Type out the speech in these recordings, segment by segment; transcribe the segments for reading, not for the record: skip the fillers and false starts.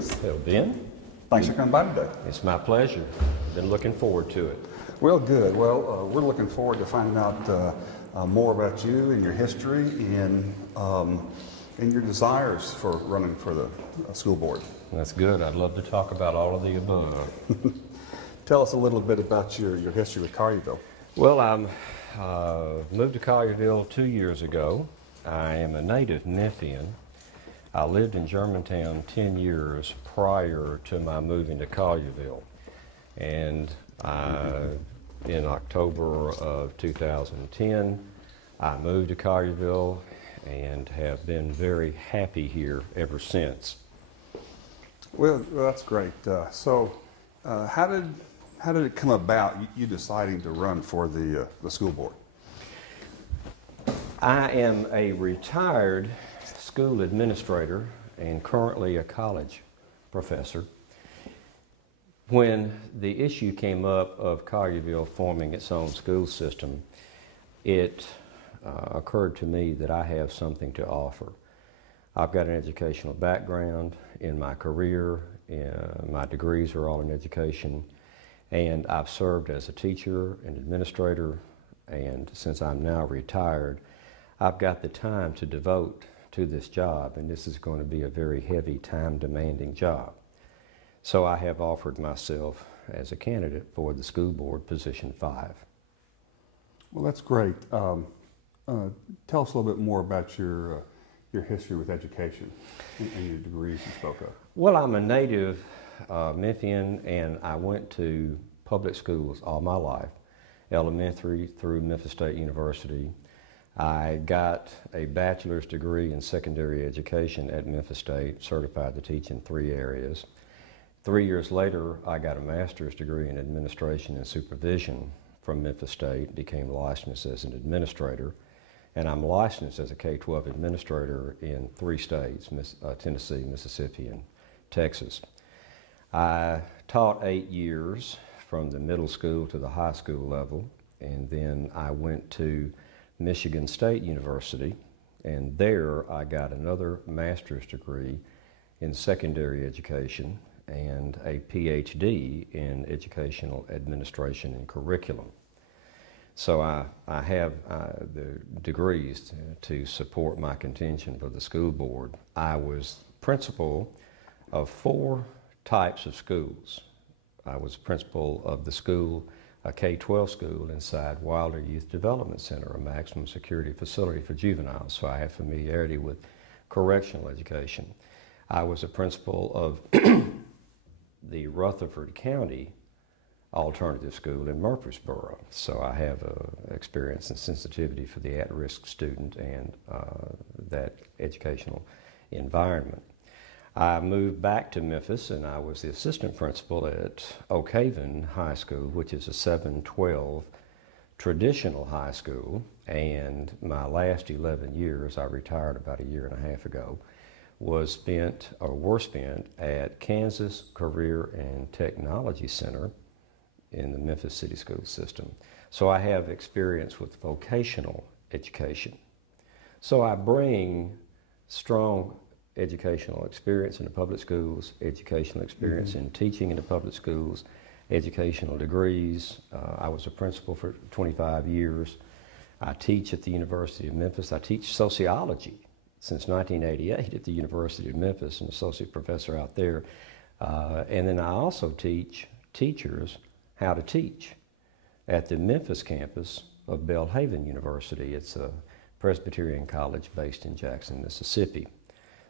Lucas. Hello, Ben. Thanks for coming by today. It's my pleasure. Been looking forward to it. Well, good. Well, we're looking forward to finding out more about you and your history and your desires for running for the school board. That's good. I'd love to talk about all of the above. Tell us a little bit about your history with Collierville. Well, I moved to Collierville 2 years ago. I am a native Memphian. I lived in Germantown 10 years prior to my moving to Collierville. And in October of 2010, I moved to Collierville and have been very happy here ever since. Well, that's great. So how did it come about, you deciding to run for the school board? I am a retired school administrator and currently a college professor. When the issue came up of Collierville forming its own school system, it occurred to me that I have something to offer. I've got an educational background in my career. My degrees are all in education, and I've served as a teacher and administrator, and since I'm now retired, I've got the time to devote to this job, and this is going to be a very heavy, time-demanding job. So I have offered myself as a candidate for the school board, position 5. Well, that's great. Tell us a little bit more about your history with education and your degrees you spoke of. Well, I'm a native Memphian, and I went to public schools all my life, elementary through Memphis State University. I got a bachelor's degree in secondary education at Memphis State, certified to teach in 3 areas. 3 years later, I got a master's degree in administration and supervision from Memphis State, became licensed as an administrator, and I'm licensed as a K-12 administrator in 3 states, Tennessee, Mississippi, and Texas. I taught 8 years from the middle school to the high school level, and then I went to Michigan State University, and there I got another master's degree in secondary education and a PhD in educational administration and curriculum. So I have the degrees to support my contention for the school board. I was principal of 4 types of schools. I was principal of the school, a K-12 school inside Wilder Youth Development Center, a maximum security facility for juveniles, so I have familiarity with correctional education. I was a principal of the Rutherford County Alternative School in Murfreesboro, so I have experience and sensitivity for the at-risk student and that educational environment. I moved back to Memphis, and I was the assistant principal at Oak Haven High School, which is a 7-12 traditional high school, and my last 11 years, I retired about 1.5 years ago, were spent at Kansas Career and Technology Center in the Memphis City School System. So I have experience with vocational education. So I bring strong educational experience in the public schools, educational experience in teaching in the public schools, educational degrees. I was a principal for 25 years. I teach at the University of Memphis. I teach sociology since 1988 at the University of Memphis, an associate professor out there. And then I also teach teachers how to teach at the Memphis campus of Belhaven University. It's a Presbyterian college based in Jackson, Mississippi.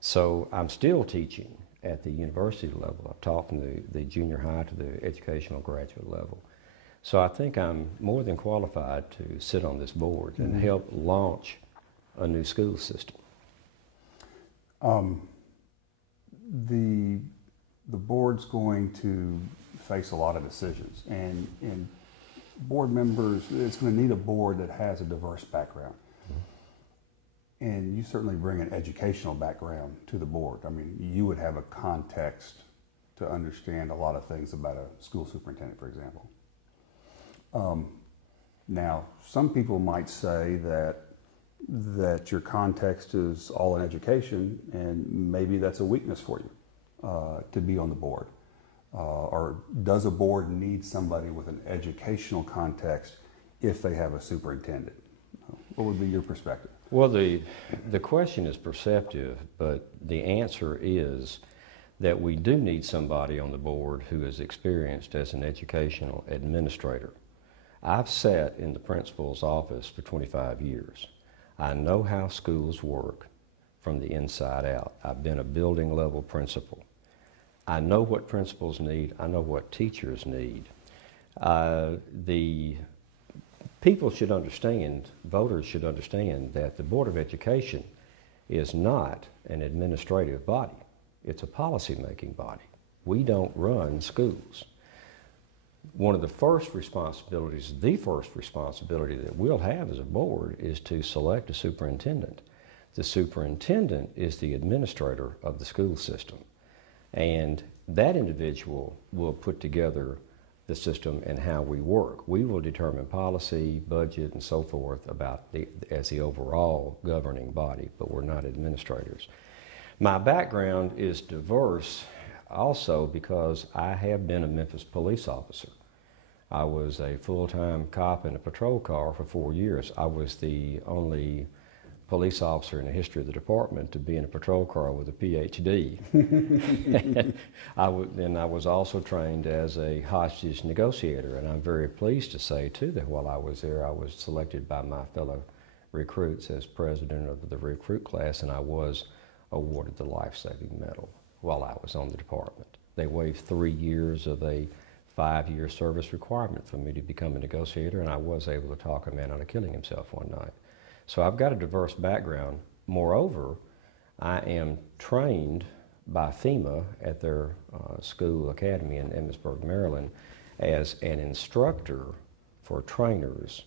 So I'm still teaching at the university level. I've taught from the junior high to the educational graduate level. So I think I'm more than qualified to sit on this board and help launch a new school system. The board's going to face a lot of decisions, and board members, it's going to need a board that has a diverse background. And you certainly bring an educational background to the board. I mean, you would have a context to understand a lot of things about a school superintendent, for example. Now, some people might say that your context is all in education, and maybe that's a weakness for you. to be on the board? Or does a board need somebody with an educational context if they have a superintendent? What would be your perspective? Well, the question is perceptive, but the answer is that we do need somebody on the board who is experienced as an educational administrator. I've sat in the principal's office for 25 years. I know how schools work from the inside out. I've been a building level principal. I know what principals need. I know what teachers need. The people should understand, voters should understand, that the Board of Education is not an administrative body. It's a policy-making body. We don't run schools. One of the first responsibilities, the first responsibility that we'll have as a board is to select a superintendent. The superintendent is the administrator of the school system, and that individual will put together the system and how we work. We will determine policy, budget, and so forth as the overall governing body, but we're not administrators. My background is diverse also because I have been a Memphis police officer. I was a full-time cop in a patrol car for 4 years. I was the only police officer in the history of the department to be in a patrol car with a PhD. And I was also trained as a hostage negotiator, and I'm very pleased to say too that while I was there, I was selected by my fellow recruits as president of the recruit class, and I was awarded the life-saving medal while I was on the department. They waived 3 years of a 5-year service requirement for me to become a negotiator, and I was able to talk a man out of killing himself one night. So I've got a diverse background. Moreover, I am trained by FEMA at their school academy in Emmitsburg, Maryland, as an instructor for trainers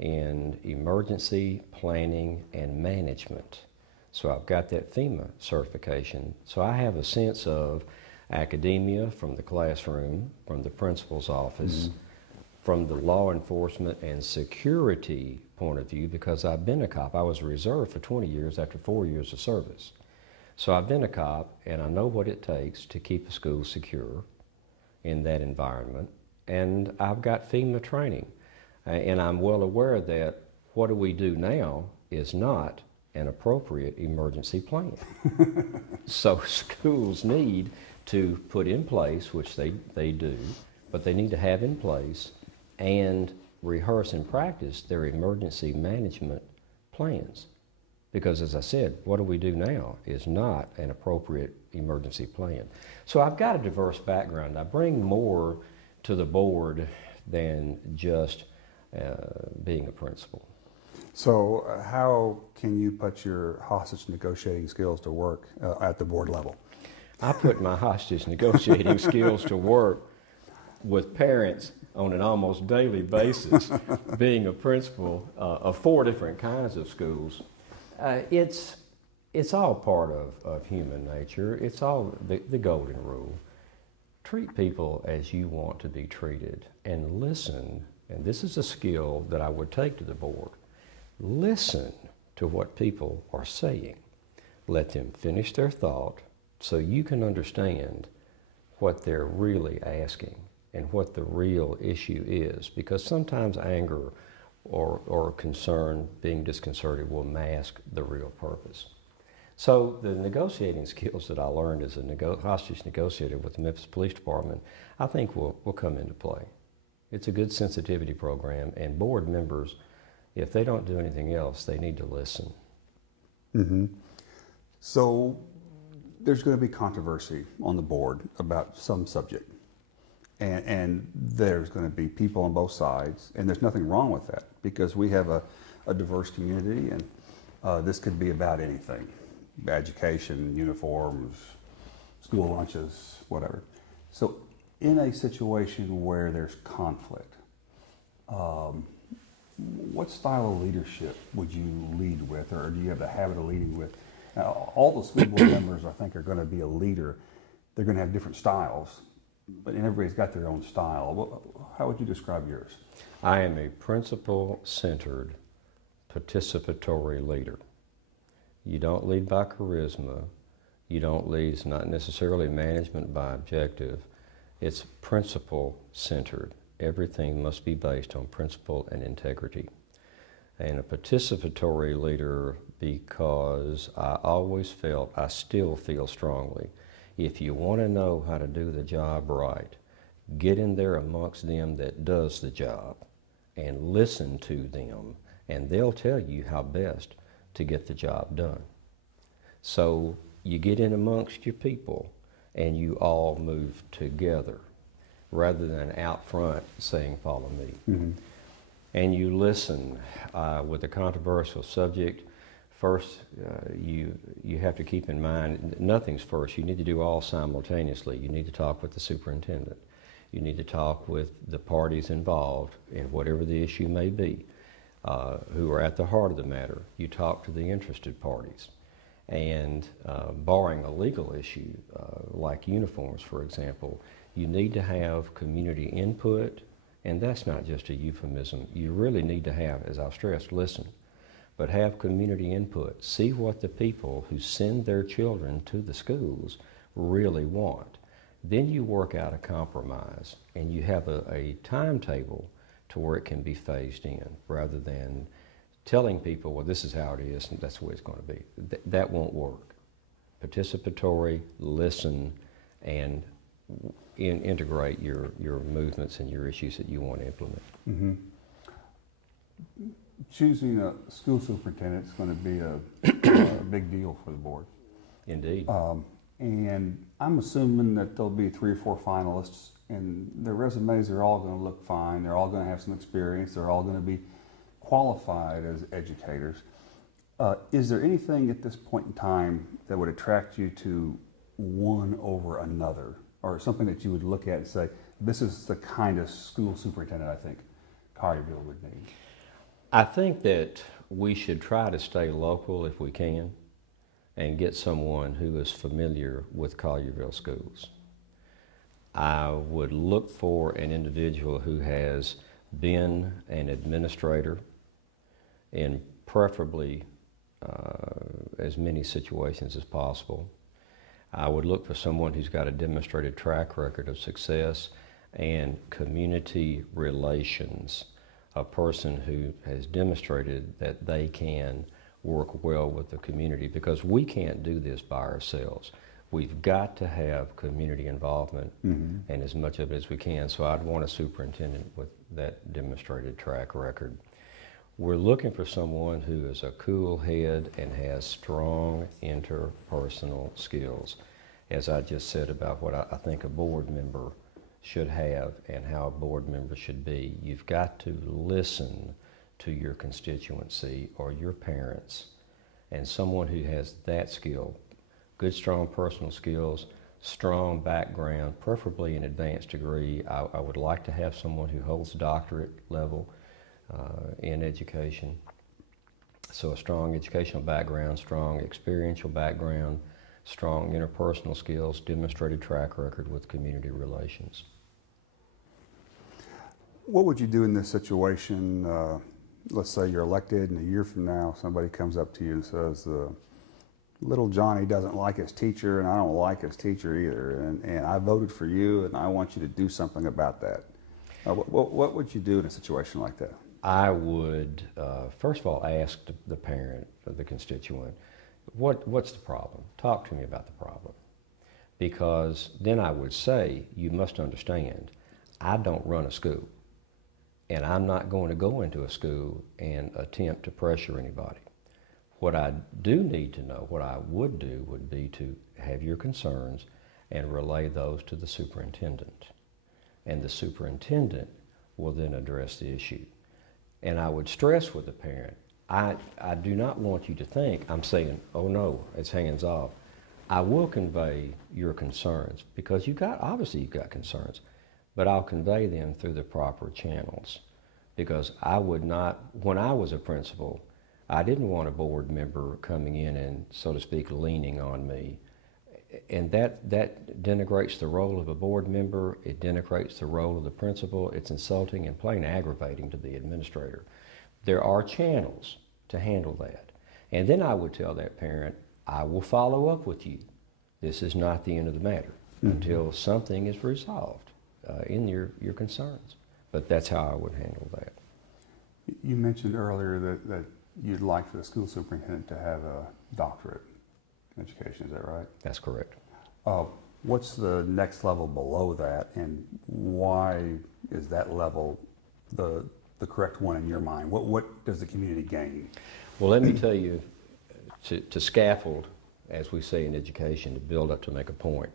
in emergency planning and management. So I've got that FEMA certification. So I have a sense of academia from the classroom, from the principal's office, from the law enforcement and security point of view, because I've been a cop. I was a reserve for 20 years after 4 years of service. So I've been a cop, and I know what it takes to keep a school secure in that environment, and I've got FEMA training. And I'm well aware that what do we do now is not an appropriate emergency plan. So schools need to put in place, which they do, but they need to have in place and rehearse and practice their emergency management plans. Because as I said, what do we do now is not an appropriate emergency plan. So I've got a diverse background. I bring more to the board than just being a principal. So how can you put your hostage negotiating skills to work at the board level? I put my hostage negotiating skills to work with parents on an almost daily basis, being a principal of 4 different kinds of schools. It's all part of human nature. It's all the golden rule. Treat people as you want to be treated, and listen, and this is a skill that I would take to the board. Listen to what people are saying. Let them finish their thought so you can understand what they're really asking and what the real issue is, because sometimes anger or concern, being disconcerted, will mask the real purpose. So the negotiating skills that I learned as a hostage negotiator with the Memphis Police Department, I think will come into play. It's a good sensitivity program, and board members, if they don't do anything else, they need to listen. Mm-hmm. So there's going to be controversy on the board about some subject. And there's going to be people on both sides, and there's nothing wrong with that because we have a diverse community, and this could be about anything: education, uniforms, school lunches, whatever. So in a situation where there's conflict, what style of leadership would you lead with, or do you have the habit of leading with? Now, all the school board members, I think, are going to be a leader. They're going to have different styles, but everybody's got their own style. How would you describe yours? I am a principle-centered, participatory leader. You don't lead by charisma. You don't lead, it's not necessarily management by objective. It's principle-centered. Everything must be based on principle and integrity. And a participatory leader, because I always felt, I still feel strongly, if you want to know how to do the job right, get in there amongst them that does the job and listen to them, and they'll tell you how best to get the job done. So you get in amongst your people and you all move together rather than out front saying, follow me. Mm-hmm. And you listen with a controversial subject. First, you have to keep in mind, nothing's first. You need to do all simultaneously. You need to talk with the superintendent. You need to talk with the parties involved in whatever the issue may be, who are at the heart of the matter. You talk to the interested parties. And barring a legal issue, like uniforms, for example, you need to have community input. And that's not just a euphemism. You really need to have, as I've stressed, listen, but have community input. See what the people who send their children to the schools really want. Then you work out a compromise, and you have a timetable to where it can be phased in, rather than telling people, well, this is how it is, and that's the way it's going to be. That won't work. Participatory, listen, and integrate your movements and your issues that you want to implement. Mm-hmm. Choosing a school superintendent is going to be a big deal for the board. Indeed. And I'm assuming that there'll be 3 or 4 finalists, and their resumes are all going to look fine. They're all going to have some experience. They're all going to be qualified as educators. Is there anything at this point in time that would attract you to one over another? Or something that you would look at and say, this is the kind of school superintendent I think Collierville would need? I think that we should try to stay local if we can and get someone who is familiar with Collierville schools. I would look for an individual who has been an administrator in preferably as many situations as possible. I would look for someone who's got a demonstrated track record of success and community relations, a person who has demonstrated that they can work well with the community, because we can't do this by ourselves. We've got to have community involvement, mm-hmm. and as much of it as we can. So I'd want a superintendent with that demonstrated track record. We're looking for someone who is a cool head and has strong interpersonal skills. As I just said about what I think a board member should have and how a board member should be, you've got to listen to your constituency or your parents, and someone who has that skill, good, strong personal skills, strong background, preferably an advanced degree. I would like to have someone who holds doctorate level in education. So a strong educational background, strong experiential background, strong interpersonal skills, demonstrated track record with community relations. What would you do in this situation? Let's say you're elected, and a year from now somebody comes up to you and says, little Johnny doesn't like his teacher, and I don't like his teacher either, and I voted for you, and I want you to do something about that. What would you do in a situation like that? I would, first of all, ask the parent or the constituent, what's the problem? Talk to me about the problem. Because then I would say, you must understand, I don't run a school, and I'm not going to go into a school and attempt to pressure anybody. What I do need to know, what I would do, would be to have your concerns and relay those to the superintendent. And the superintendent will then address the issue. And I would stress with the parent, I do not want you to think I'm saying, oh no, it's hands off. I will convey your concerns, because obviously you've got concerns, but I'll convey them through the proper channels. Because I would not, when I was a principal, I didn't want a board member coming in and, so to speak, leaning on me. And that denigrates the role of a board member. It denigrates the role of the principal. It's insulting and plain aggravating to the administrator. There are channels to handle that. And then I would tell that parent, I will follow up with you. This is not the end of the matter until something is resolved in your concerns. But that's how I would handle that. You mentioned earlier that you'd like for the school superintendent to have a doctorate in education. Is that right? That's correct. What's the next level below that, and why is that level the correct one in your mind? What does the community gain? Well, let me tell you, to scaffold, as we say in education, to build up to make a point.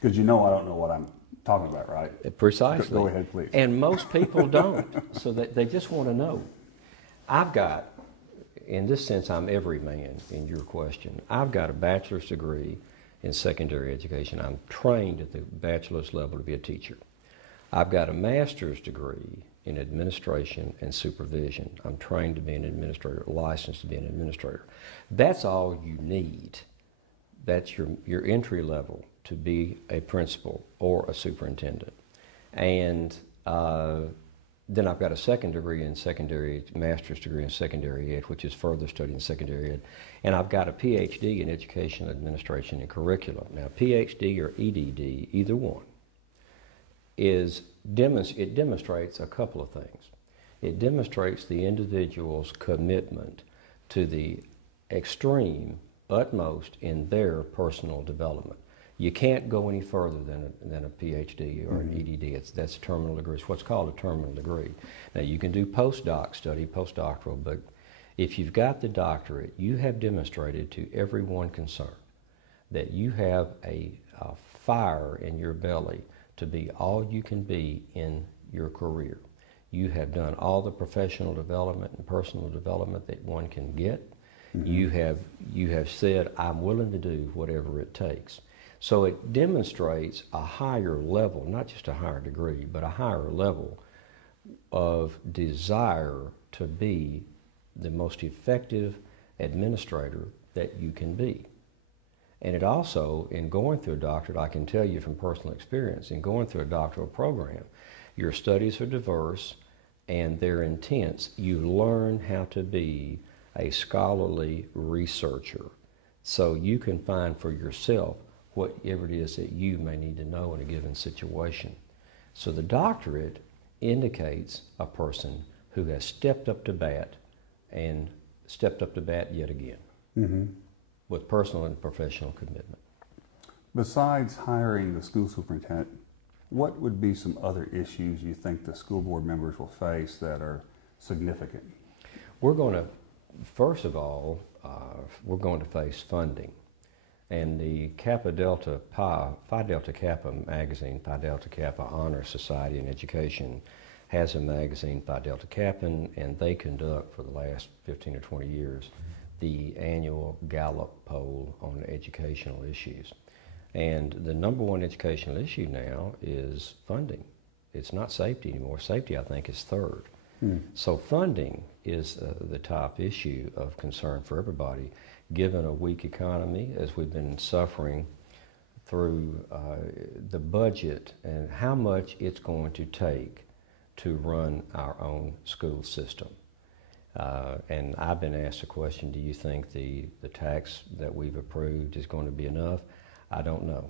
Because you know I don't know what I'm talking about, right? Precisely. Go ahead, please. And most people don't, so they just want to know. I've got, in this sense, I'm every man in your question. I've got a bachelor's degree in secondary education. I'm trained at the bachelor's level to be a teacher. I've got a master's degree in administration and supervision. I'm trained to be an administrator, licensed to be an administrator. That's all you need. That's your entry level to be a principal or a superintendent. And then I've got a second degree in master's degree in secondary ed, which is further study in secondary ed. And I've got a PhD in educational administration and curriculum. Now, PhD or EDD, either one, it demonstrates a couple of things. It demonstrates the individual's commitment to the extreme, utmost in their personal development. You can't go any further than a PhD or an EDD. That's a terminal degree. It's what's called a terminal degree. Now, you can do postdoc study, postdoctoral, but if you've got the doctorate, you have demonstrated to everyone concerned that you have a fire in your belly to be all you can be in your career. You have done all the professional development and personal development that one can get. You have said, I'm willing to do whatever it takes. So it demonstrates a higher level, not just a higher degree, but a higher level of desire to be the most effective administrator that you can be. And it also, in going through a doctorate, I can tell you from personal experience, in going through a doctoral program, your studies are diverse and they're intense. You learn how to be a scholarly researcher so you can find for yourself whatever it is that you may need to know in a given situation. So the doctorate indicates a person who has stepped up to bat and stepped up to bat yet again with personal and professional commitment. Besides hiring the school superintendent, what would be some other issues you think the school board members will face that are significant? We're going to, first of all, we're going to face funding. And the Kappa Delta Phi Delta Kappa magazine, Phi Delta Kappa Honor Society in Education, has a magazine, Phi Delta Kappa, and they conduct for the last 15 or 20 years the annual Gallup poll on educational issues. And the number one educational issue now is funding. It's not safety anymore. Safety, I think, is third. So funding is the top issue of concern for everybody, given a weak economy, as we've been suffering through the budget and how much it's going to take to run our own school system. And I've been asked the question, do you think the tax that we've approved is going to be enough? I don't know.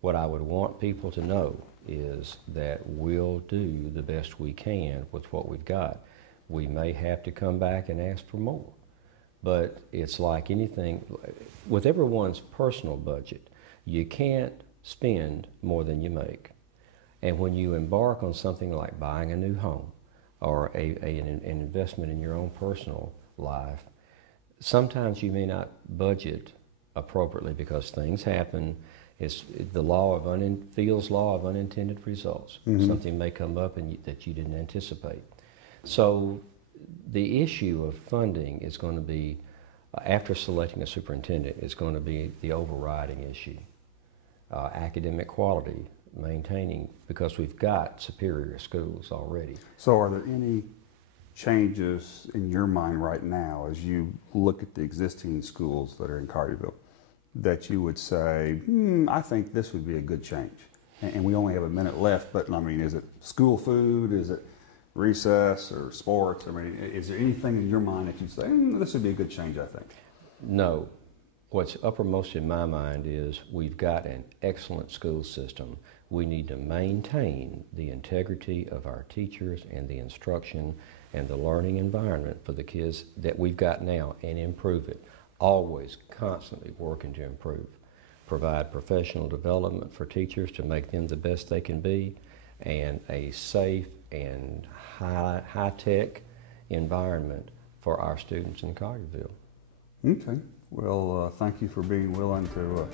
What I would want people to know is that we'll do the best we can with what we've got. We may have to come back and ask for more. But it's like anything, with everyone's personal budget, you can't spend more than you make. And when you embark on something like buying a new home or an investment in your own personal life, sometimes you may not budget appropriately because things happen. It's the Field's law of unintended results. Something may come up that you didn't anticipate. So the issue of funding is going to be, after selecting a superintendent, is going to be the overriding issue. Academic quality, maintaining, because we've got superior schools already. So are there any changes in your mind right now as you look at the existing schools that are in Collierville that you would say, I think this would be a good change? And we only have a minute left, but I mean, is it school food? Is it recess or sports? I mean, is there anything in your mind that you'd say, this would be a good change, I think? No. what's uppermost in my mind is we've got an excellent school system. We need to maintain the integrity of our teachers and the instruction and the learning environment for the kids that we've got now and improve it. Always, constantly working to improve. Provide professional development for teachers to make them the best they can be, and a safe and high-tech environment for our students in Collierville. Okay. Well, thank you for being willing to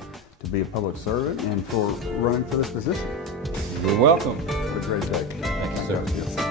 be a public servant and for running for this position. You're welcome. Have a great day. Thank you, sir.